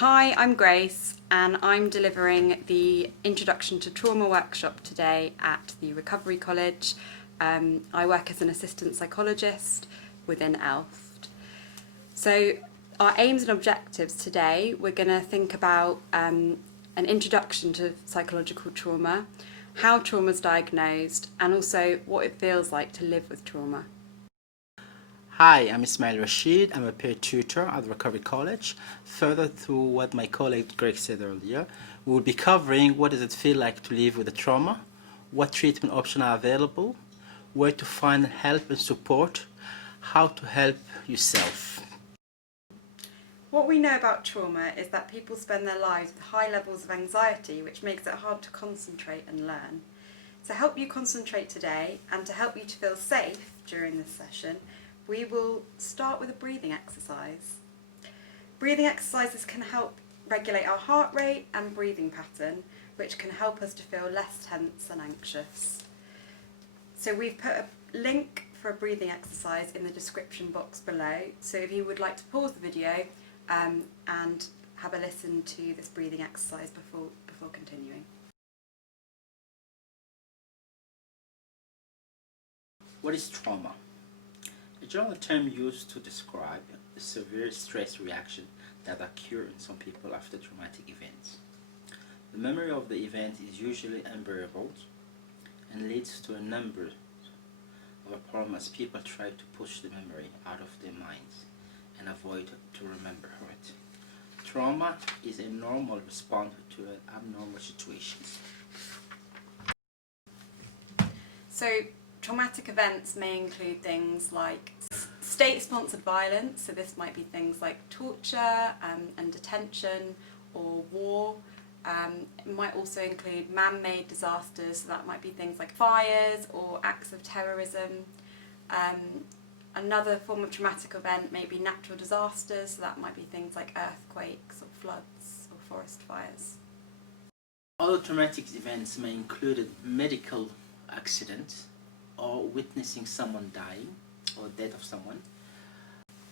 Hi, I'm Grace and I'm delivering the Introduction to Trauma workshop today at the Recovery College. I work as an assistant psychologist within ELFT. So our aims and objectives today, we're going to think about an introduction to psychological trauma, how trauma is diagnosed, and also what it feels like to live with trauma. Hi, I'm Ismail Rashid. I'm a peer tutor at the Recovery College. Further to what my colleague Greg said earlier, we will be covering what does it feel like to live with a trauma, what treatment options are available, where to find help and support, how to help yourself. What we know about trauma is that people spend their lives with high levels of anxiety, which makes it hard to concentrate and learn. To help you concentrate today and to help you to feel safe during this session, we will start with a breathing exercise. Breathing exercises can help regulate our heart rate and breathing pattern, which can help us to feel less tense and anxious. So we've put a link for a breathing exercise in the description box below, so if you would like to pause the video and have a listen to this breathing exercise before continuing. What is trauma? A general term used to describe a severe stress reaction that occurs in some people after traumatic events. The memory of the event is usually unbearable and leads to a number of problems as people try to push the memory out of their minds and avoid to remember it. Trauma is a normal response to an abnormal situations. So traumatic events may include things like state-sponsored violence, so this might be things like torture and detention or war. It might also include man-made disasters, so that might be things like fires or acts of terrorism. Another form of traumatic event may be natural disasters, so that might be things like earthquakes or floods or forest fires. Other traumatic events may include medical accidents or witnessing someone dying or death of someone.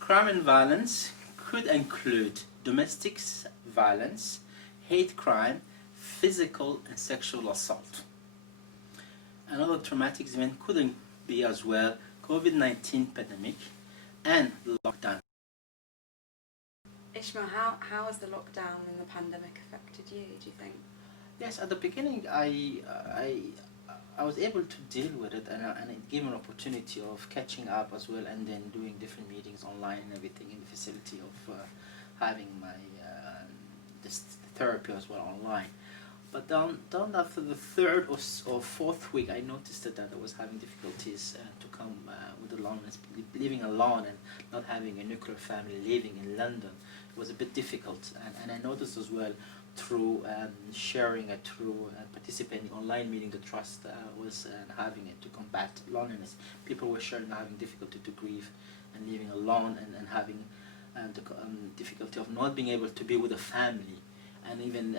Crime and violence could include domestic violence, hate crime, physical and sexual assault. Another traumatic event could be as well COVID-19 pandemic and lockdown. Ishmael, how has the lockdown and the pandemic affected you, do you think? Yes, at the beginning I was able to deal with it, and it gave me an opportunity of catching up as well, and then doing different meetings online and everything in the facility of having my this therapy as well online. But down after the third or fourth week, I noticed that I was having difficulties to come with aloneness, living alone and not having a nuclear family, living in London. It was a bit difficult, and I noticed as well through sharing it, through participating in online meeting, the trust was having it to combat loneliness. People were sharing having difficulty to grieve and living alone, and having the difficulty of not being able to be with a family. And even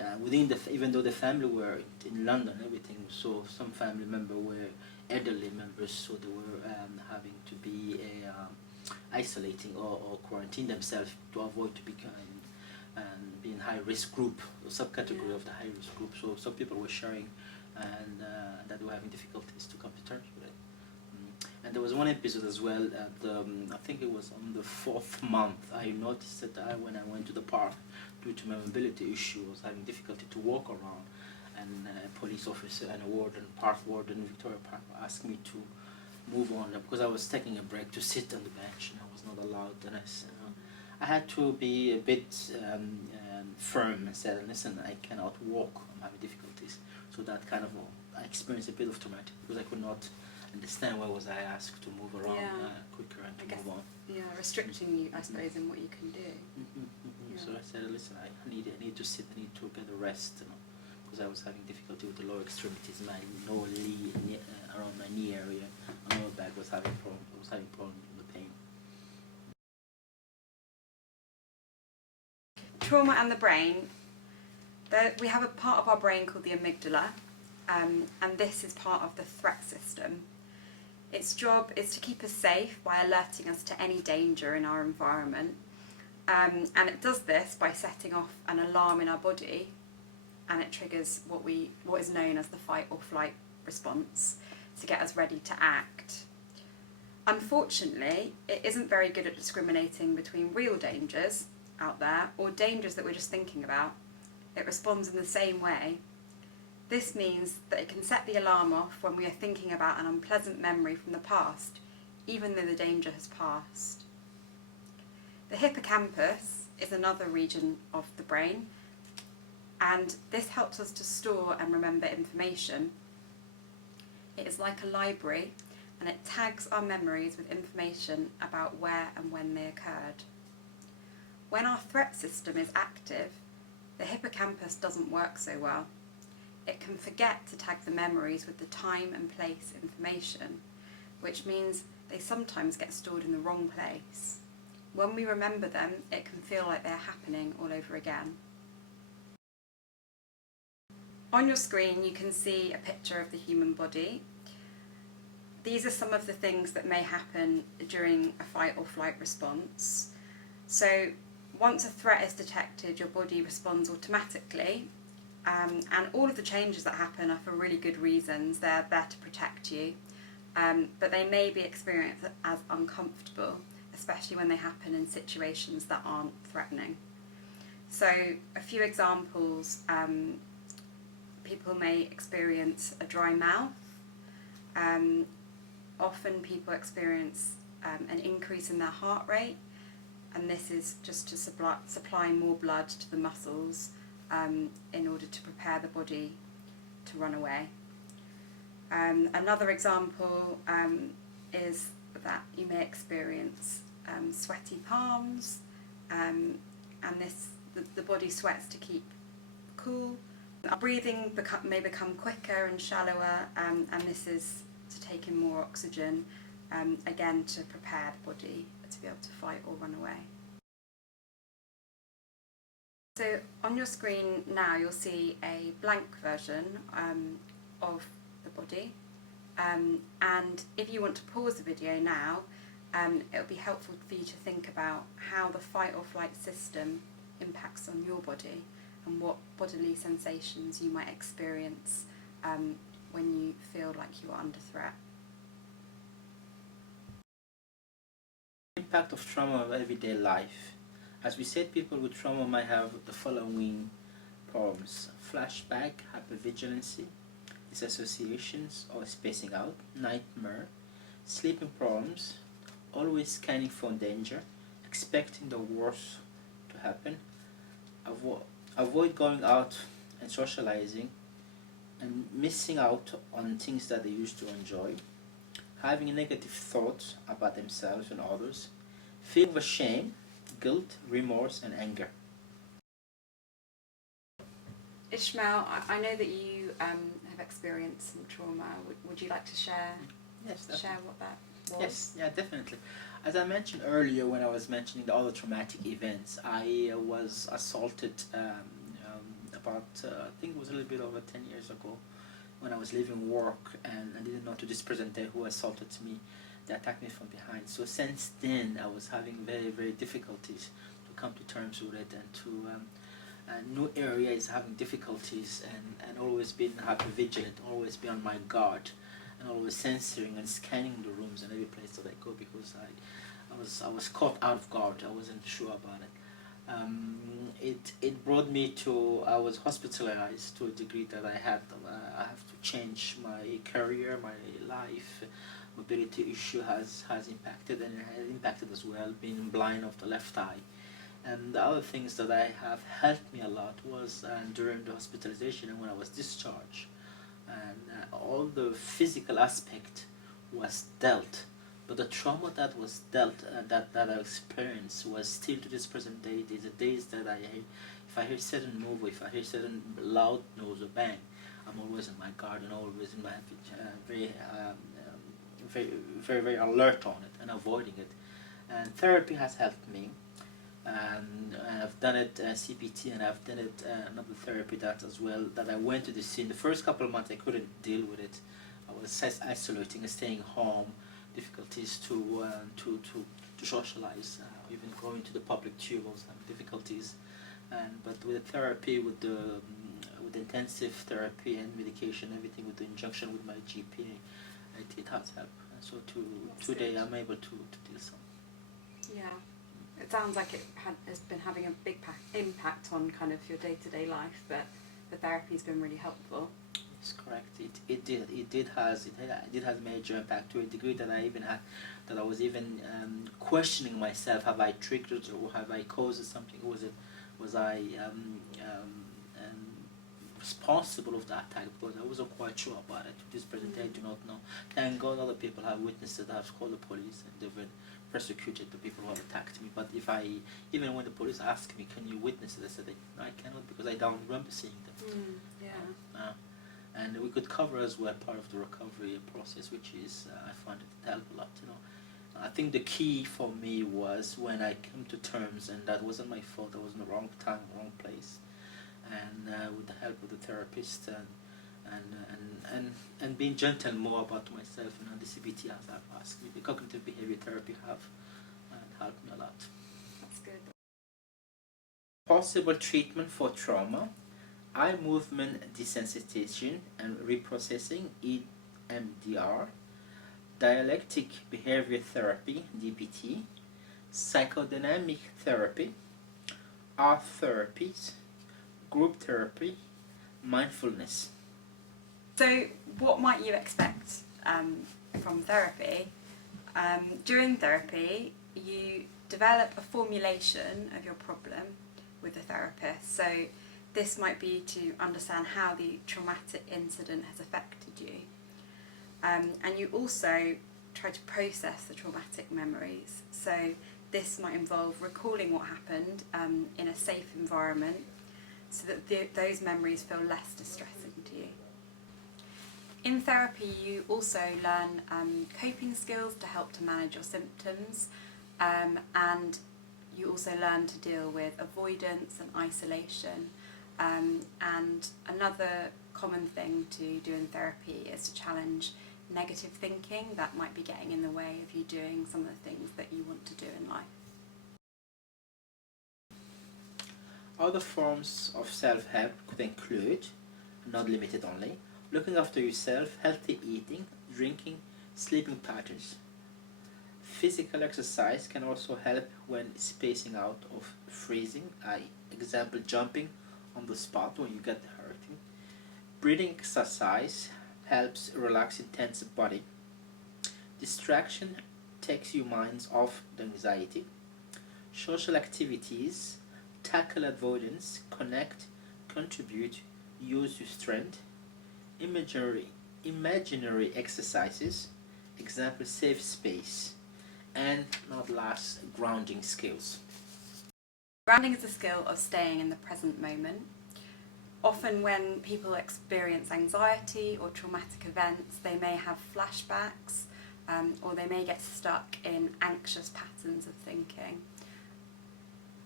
even though the family were in London, everything, so some family members were elderly members, so they were having to be isolating or quarantine themselves to avoid to become and be in high-risk group or subcategory of the high-risk group. So some people were sharing and that they were having difficulties to come to terms with it. And there was one episode as well, I think it was on the 4th month, I noticed that when I went to the park, due to my mobility issue, I was having difficulty to walk around, and a police officer and a warden, park warden, Victoria Park, asked me to move on because I was taking a break to sit on the bench and I was not allowed. And I had to be a bit firm and said, listen, I cannot walk, I'm having difficulties. So that kind of, I experienced a bit of traumatic because I could not understand why was I asked to move around quicker and to move on. Yeah, restricting you, I suppose, in what you can do. Yeah. So I said, listen, I need to sit, I need to get a rest, because I was having difficulty with the lower extremities, my lower knee, around my knee area, my lower back was having problems. I was having problems with the pain. Trauma and the brain. We have a part of our brain called the amygdala, and this is part of the threat system. Its job is to keep us safe by alerting us to any danger in our environment. And it does this by setting off an alarm in our body, and it triggers what is known as the fight or flight response to get us ready to act. Unfortunately, it isn't very good at discriminating between real dangers out there or dangers that we're just thinking about. It responds in the same way. This means that it can set the alarm off when we are thinking about an unpleasant memory from the past, even though the danger has passed. The hippocampus is another region of the brain, and this helps us to store and remember information. It is like a library, and it tags our memories with information about where and when they occurred. When our threat system is active, the hippocampus doesn't work so well. It can forget to tag the memories with the time and place information, which means they sometimes get stored in the wrong place. When we remember them, it can feel like they're happening all over again. On your screen, you can see a picture of the human body. These are some of the things that may happen during a fight or flight response. So once a threat is detected, your body responds automatically, and all of the changes that happen are for really good reasons. They're there to protect you, but they may be experienced as uncomfortable, especially when they happen in situations that aren't threatening. So a few examples, people may experience a dry mouth. Often people experience an increase in their heart rate, and this is just to supply more blood to the muscles in order to prepare the body to run away. Another example is that you may experience sweaty palms, and the body sweats to keep cool. Breathing may become quicker and shallower, and this is to take in more oxygen, again to prepare the body to be able to fight or run away. So on your screen now you'll see a blank version of the body, and if you want to pause the video now, it will be helpful for you to think about how the fight or flight system impacts on your body and what bodily sensations you might experience when you feel like you are under threat. Impact of trauma on everyday life. As we said, people with trauma might have the following problems: flashback, hypervigilancy, disassociations or spacing out, nightmare, sleeping problems, always scanning for danger, expecting the worst to happen, avoid going out and socializing, and missing out on things that they used to enjoy, having negative thoughts about themselves and others, feeling of shame, guilt, remorse, and anger. Ishmael, I know that you have experienced some trauma. Would you like to share what that was? Yes, yeah, definitely. As I mentioned earlier, when I was mentioning the other traumatic events, I was assaulted about, I think it was a little bit over 10 years ago, when I was leaving work, and I didn't know to this present day who assaulted me. They attacked me from behind. So since then, I was having very, very difficulties to come to terms with it, and to new area is having difficulties, and always being hyper vigilant, always be on my guard, and always censoring and scanning the rooms and every place that I go, because I was caught out of guard. I wasn't sure about it. It brought me to, I was hospitalized to a degree that I have to change my career, my life. Mobility issue has impacted, and it has impacted as well being blind of the left eye. And the other things that I have helped me a lot was during the hospitalization and when I was discharged, and all the physical aspect was dealt, but the trauma that was dealt, that I experienced, was still to this present day. There's the days that if I hear sudden move, or if I hear sudden loud noise or bang, I'm always in my guard and always in my very alert on it and avoiding it. And therapy has helped me, and I've done it CPT, and I've done it another therapy that as well, that I went to the scene. The first couple of months I couldn't deal with it. I was isolating and staying home, difficulties to socialize even going to the public tube, I was having difficulties. But with the therapy, with intensive therapy and medication, everything with the injunction with my GP, it has helped. And so today good. I'm able to do some. Yeah, it sounds like has been having a big impact on kind of your day-to-day life, but the therapy's been really helpful. That's correct. It did has major impact to a degree that I was even questioning myself. Have I triggered or have I caused something? Was I responsible of that attack? Because I wasn't quite sure about it. To this present day, I do not know. Thank God other people have witnessed it. Have called the police and they've been persecuted, the people who have attacked me. But even when the police asked me, can you witness it? I said, no, I cannot because I don't remember seeing them. Yeah. And we could cover as well part of the recovery process, which is I find it helped a lot. I think the key for me was when I came to terms, and that wasn't my fault. I was in the wrong time, wrong place, and with the help of the therapist and being gentle more about myself, the CBT as I've asked me, the cognitive behavior therapy have helped me a lot. That's good. Possible treatment for trauma: eye movement desensitization and reprocessing, EMDR, dialectic behavior therapy, DBT, psychodynamic therapy, art therapies, group therapy, mindfulness. So, what might you expect from therapy? During therapy, you develop a formulation of your problem with the therapist. So, this might be to understand how the traumatic incident has affected you. And you also try to process the traumatic memories. So this might involve recalling what happened in a safe environment so that those memories feel less distressing to you. In therapy, you also learn coping skills to help to manage your symptoms, and you also learn to deal with avoidance and isolation. And another common thing to do in therapy is to challenge negative thinking that might be getting in the way of you doing some of the things that you want to do in life. Other forms of self-help could include, not limited only, looking after yourself, healthy eating, drinking, sleeping patterns. Physical exercise can also help when spacing out of freezing, example jumping on the spot when you get hurting. Breathing exercise helps relax intense body. Distraction takes your minds off the anxiety. Social activities tackle avoidance, connect, contribute, use your strength. Imaginary exercises, example safe space. And not last, grounding skills. Grounding is a skill of staying in the present moment. Often when people experience anxiety or traumatic events, they may have flashbacks or they may get stuck in anxious patterns of thinking.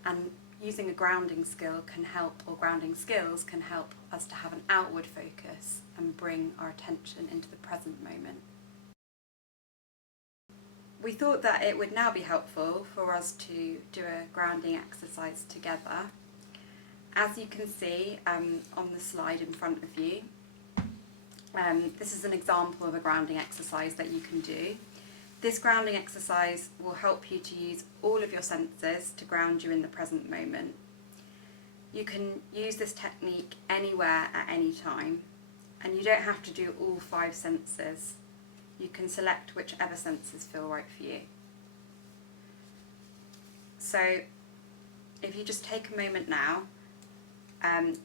And using a grounding skill can help, or grounding skills can help us to have an outward focus and bring our attention into the present moment. We thought that it would now be helpful for us to do a grounding exercise together. As you can see on the slide in front of you, this is an example of a grounding exercise that you can do. This grounding exercise will help you to use all of your senses to ground you in the present moment. You can use this technique anywhere at any time, and you don't have to do all 5 senses. You can select whichever senses feel right for you. So if you just take a moment now and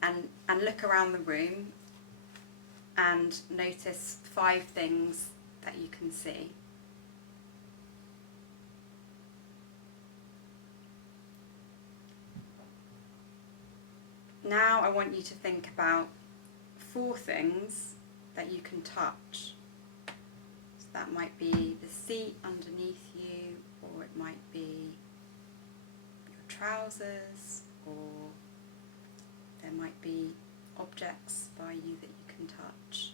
look around the room and notice 5 things that you can see. Now I want you to think about 4 things that you can touch. So that might be the seat underneath you, or it might be your trousers, or there might be objects by you that you can touch.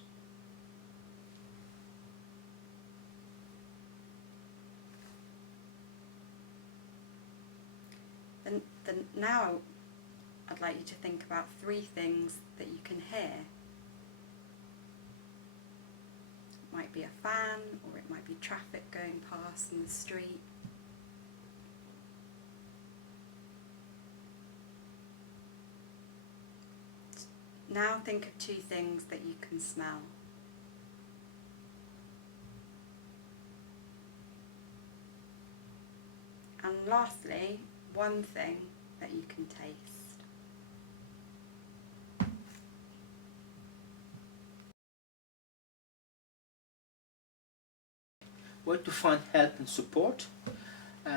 then now I'd like you to think about 3 things that you can hear. It might be a fan, or it might be traffic going past in the street. Now think of 2 things that you can smell. And lastly, 1 thing that you can taste. Where to find help and support.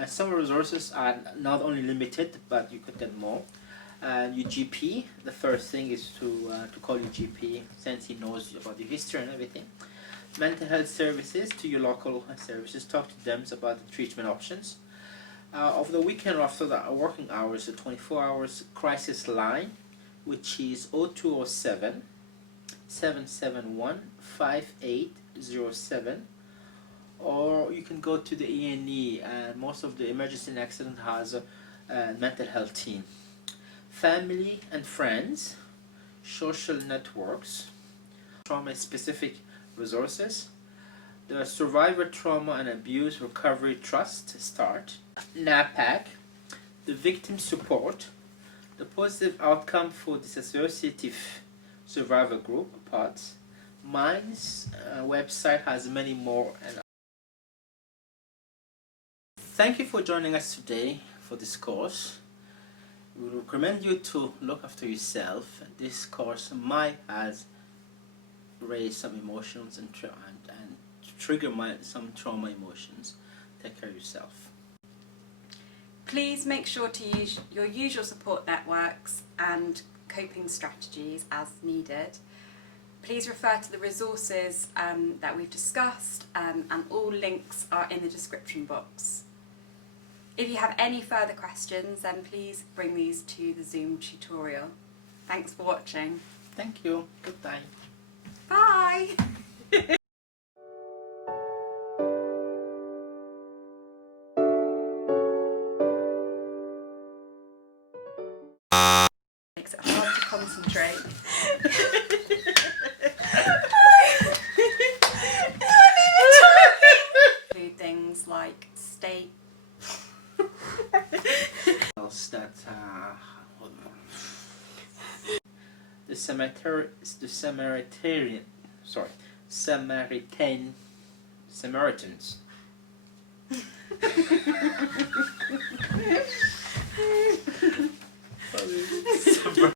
Some resources are not only limited, but you could get more. Your GP, the first thing is to call your GP, since he knows about your history and everything. Mental health services, to your local services, talk to them about the treatment options. Over the weekend or after the working hours, the 24 hours crisis line, which is 0207 771 5807. Or you can go to the E&E, and most of the emergency and accident has a mental health team. Family and friends, social networks, trauma-specific resources, the Survivor Trauma and Abuse Recovery Trust START, NAPAC, the Victim Support, the Positive Outcome for Disassociative Survivor Group, POTS. Mine's website has many more. And thank you for joining us today for this course. We recommend you to look after yourself. This course might has raised some emotions and trigger some trauma emotions. Take care of yourself. Please make sure to use your usual support networks and coping strategies as needed. Please refer to the resources that we've discussed, and all links are in the description box. If you have any further questions, then please bring these to the Zoom tutorial. Thanks for watching. Thank you. Goodbye. Bye! Makes it hard to concentrate. Do things like steak. Else that the Samaritans